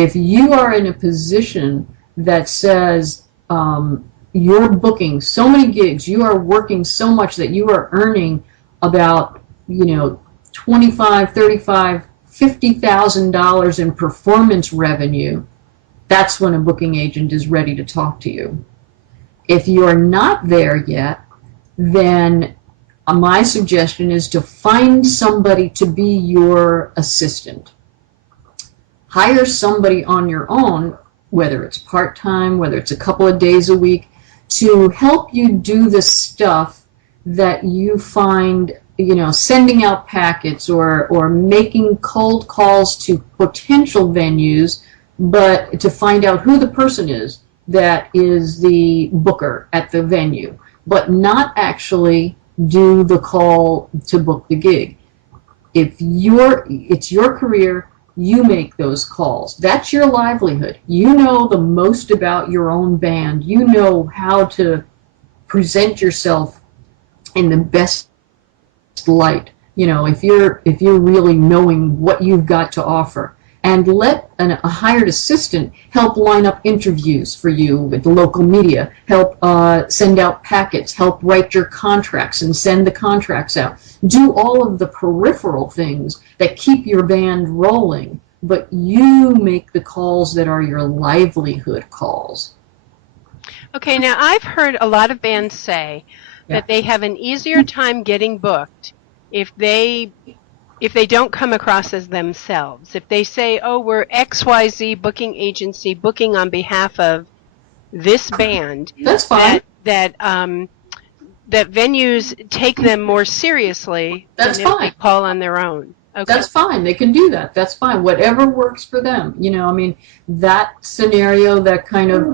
If you are in a position that says you're booking so many gigs, you are working so much that you are earning about, $25, $35, $50,000 in performance revenue, that's when a booking agent is ready to talk to you. If you're not there yet, then my suggestion is to find somebody to be your assistant. Hire somebody on your own, whether it's part-time, whether it's a couple of days a week, to help you do the stuff that you find, sending out packets or making cold calls to potential venues, but to find out who the person is that is the booker at the venue, but not actually do the call to book the gig. It's your career, you make those calls. That's your livelihood. You know the most about your own band. You know how to present yourself in the best light. If you're really knowing what you've got to offer. And let a hired assistant help line up interviews for you with the local media, help send out packets, help write your contracts and send the contracts out. Do all of the peripheral things that keep your band rolling, but you make the calls that are your livelihood calls. Okay, now I've heard a lot of bands say that they have an easier time getting booked if they don't come across as themselves. If they say, oh, we're XYZ booking agency booking on behalf of this band, that's fine. That venues take them more seriously that's than fine. If they call on their own. Okay. That's fine. They can do that. That's fine. Whatever works for them. That scenario, that kind of,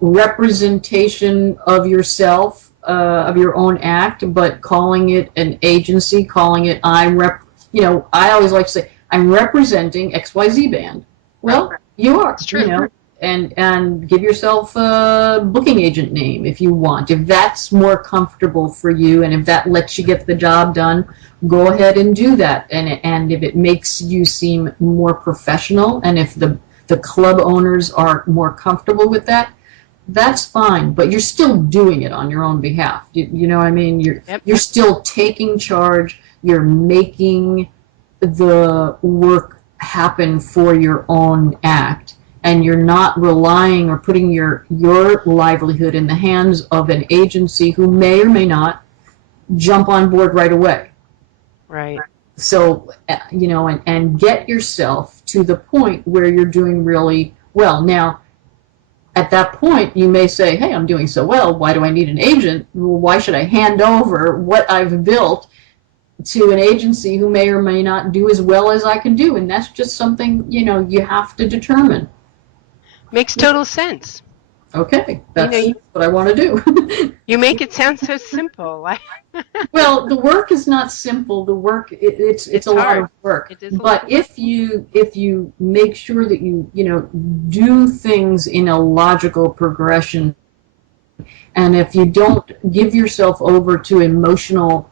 representation of yourself, of your own act, but calling it an agency, calling it I always like to say, I'm representing XYZ band. Well, you are. It's true. And give yourself a booking agent name if you want. If that's more comfortable for you and if that lets you get the job done, go ahead and do that. And if it makes you seem more professional and if the club owners are more comfortable with that, that's fine. But you're still doing it on your own behalf. You know what I mean? You're still taking charge. You're making the work happen for your own act. And you're not relying or putting your livelihood in the hands of an agency who may or may not jump on board right away. Right. So, and get yourself to the point where you're doing really well. Now, at that point, you may say, hey, I'm doing so well. Why do I need an agent? Well, why should I hand over what I've built to an agency who may or may not do as well as I can do? And that's just something, you have to determine. Makes total sense. Okay, that's what I want to do. You make it sound so simple. Well, the work is not simple. The work it's a lot of work. But if you make sure that you do things in a logical progression, and if you don't give yourself over to emotional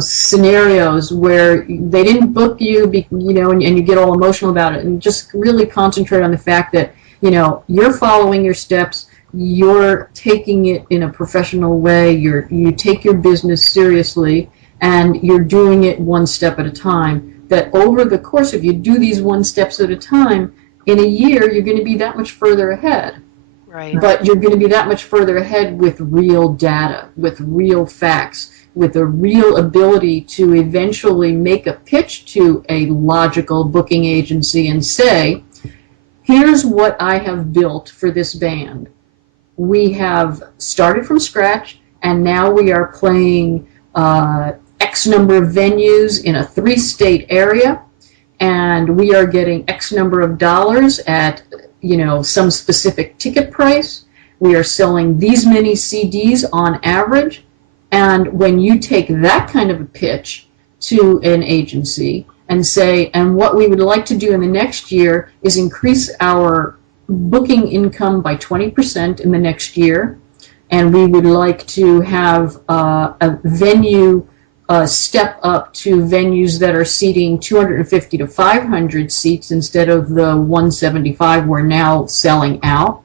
scenarios where they didn't book you, and you get all emotional about it, and just really concentrate on the fact that, you're following your steps, you're taking it in a professional way, you take your business seriously, and you're doing it one step at a time, that over the course of you do these one steps at a time, in a year, you're going to be that much further ahead. Right. But you're going to be that much further ahead with real data, with real facts, with a real ability to eventually make a pitch to a logical booking agency and say, here's what I have built for this band. We have started from scratch, and now we are playing X number of venues in a 3-state area, and we are getting X number of dollars at some specific ticket price. We are selling these many CDs on average. And when you take that kind of a pitch to an agency and say, and what we would like to do in the next year is increase our booking income by 20% in the next year, and we would like to have a venue step up to venues that are seating 250 to 500 seats instead of the 175 we're now selling out.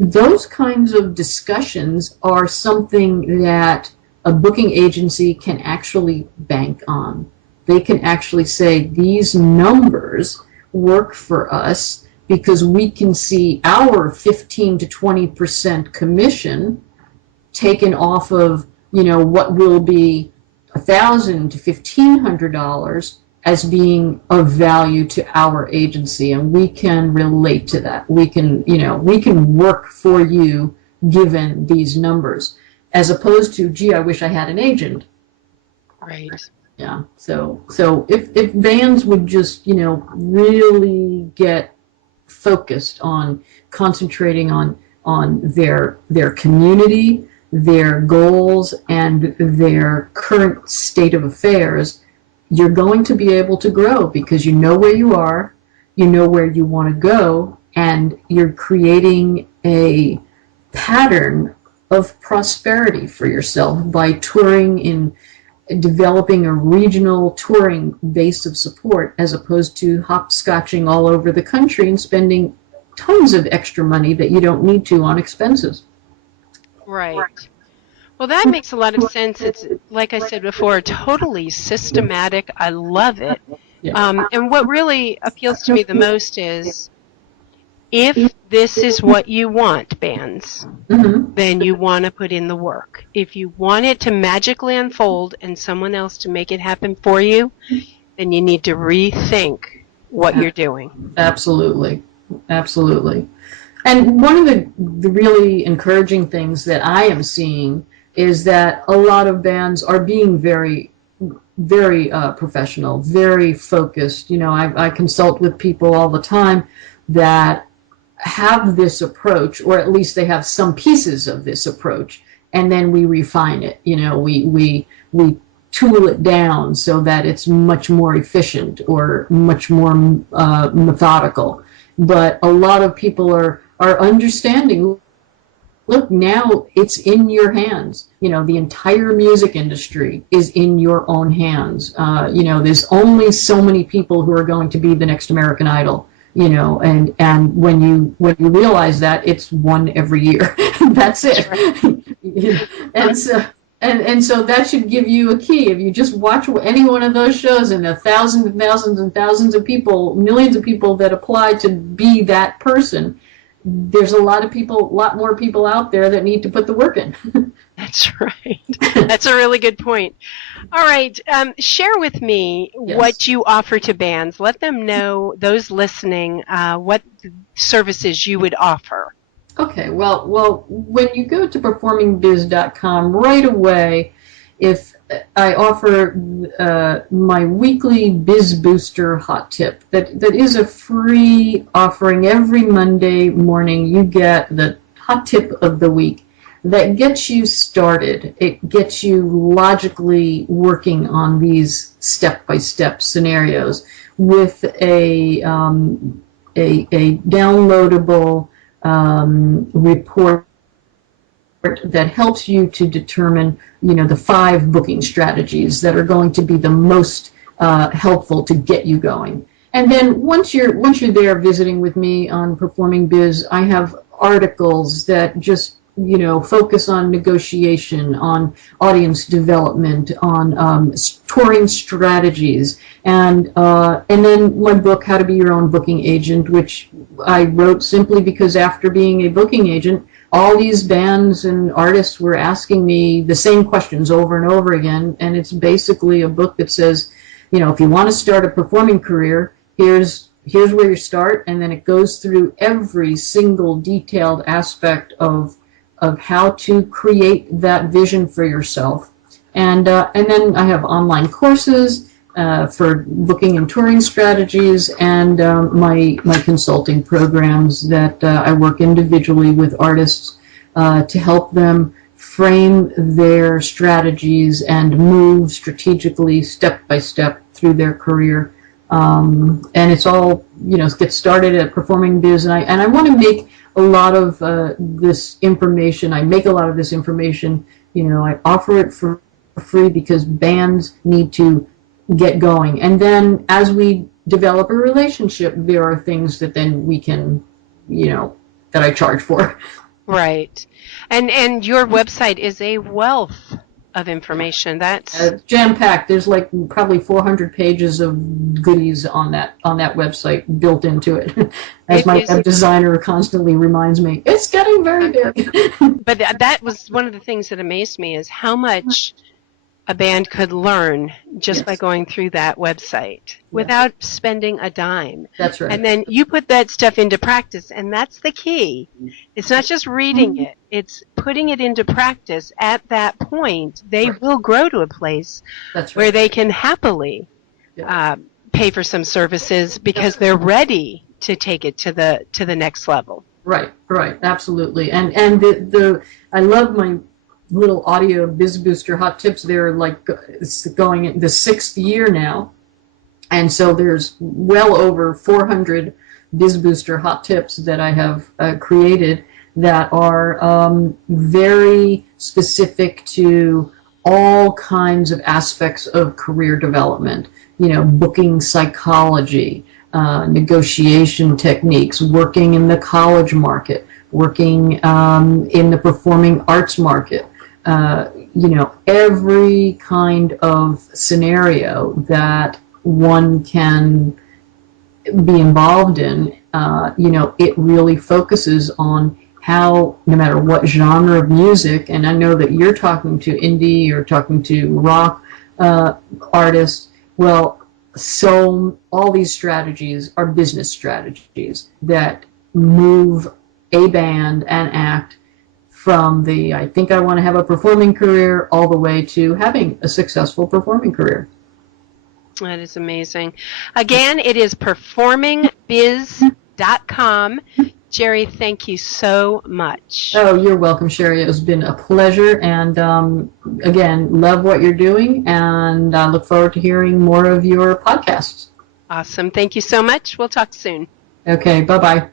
Those kinds of discussions are something that a booking agency can actually bank on. They can actually say, these numbers work for us because we can see our 15 to 20% commission taken off of, what will be $1,000 to $1,500 as being of value to our agency, and we can relate to that. We can work for you given these numbers, as opposed to, gee, I wish I had an agent. Right. Yeah. So if bands would just, really get focused on concentrating on their community, their goals, and their current state of affairs, you're going to be able to grow because you know where you are, you know where you want to go, and you're creating a pattern of prosperity for yourself by touring in developing a regional touring base of support, as opposed to hopscotching all over the country and spending tons of extra money that you don't need to on expenses. Right. Well, that makes a lot of sense. It's, like I said before, totally systematic. I love it. Yeah. And what really appeals to me the most is, if this is what you want, bands, then you want to put in the work. If you want it to magically unfold and someone else to make it happen for you, then you need to rethink what you're doing. Absolutely. Absolutely. And one of the really encouraging things that I am seeing is that a lot of bands are being very, very professional, very focused. I consult with people all the time that have this approach, or at least they have some pieces of this approach, and then we refine it. We tool it down so that it's much more efficient or much more methodical. But a lot of people are understanding, look, now it's in your hands. The entire music industry is in your own hands. There's only so many people who are going to be the next American Idol. And when you realize that, it's one every year. That's it. And so that should give you a key. If you just watch any one of those shows, and the thousands and thousands and thousands of people, millions of people that apply to be that person, there's a lot more people out there that need to put the work in. That's right. That's a really good point. All right. Share with me what you offer to bands. Let them know, those listening, what services you would offer. Okay. Well, when you go to performingbiz.com right away, if I offer my weekly Biz Booster hot tip, that is a free offering every Monday morning. You get the hot tip of the week that gets you started. It gets you logically working on these step-by-step scenarios with a downloadable report that helps you to determine, the 5 booking strategies that are going to be the most helpful to get you going. And then once you're there visiting with me on Performing Biz, I have articles that just focus on negotiation, on audience development, on touring strategies, and then my book, How to Be Your Own Booking Agent, which I wrote simply because after being a booking agent, all these bands and artists were asking me the same questions over and over again, and it's basically a book that says, if you want to start a performing career, here's where you start, and then it goes through every single detailed aspect of how to create that vision for yourself. And then I have online courses for booking and touring strategies, and my consulting programs that I work individually with artists to help them frame their strategies and move strategically, step by step, through their career. And it's all, get started at Performing Biz, and I want to make a lot of this information. I make a lot of this information. I offer it for for free because bands need to get going. And then as we develop a relationship, there are things that then we can, that I charge for. Right. And your website is a wealth of information. That's jam-packed. There's like probably 400 pages of goodies on that website built into it. As my web designer constantly reminds me, it's getting very big. But that was one of the things that amazed me, is how much a band could learn just by going through that website without spending a dime. That's right. And then you put that stuff into practice, and that's the key. It's not just reading it. It's putting it into practice. At that point, they will grow to a place where they can happily pay for some services because they're ready to take it to the next level. Right, absolutely. And the I love my little audio Biz Booster hot tips. They're like it's going in the 6th year now, and so there's well over 400 Biz Booster hot tips that I have created that are very specific to all kinds of aspects of career development. Booking psychology, negotiation techniques, working in the college market, working in the performing arts market. Every kind of scenario that one can be involved in, it really focuses on how, no matter what genre of music, and I know that you're talking to indie or talking to rock artists, well, so all these strategies are business strategies that move a band and act from I think I want to have a performing career all the way to having a successful performing career. That is amazing. Again, it is performingbiz.com. Jeri, thank you so much. Oh, you're welcome, Sherry. It has been a pleasure. And again, love what you're doing. And I look forward to hearing more of your podcasts. Awesome. Thank you so much. We'll talk soon. Okay. Bye-bye.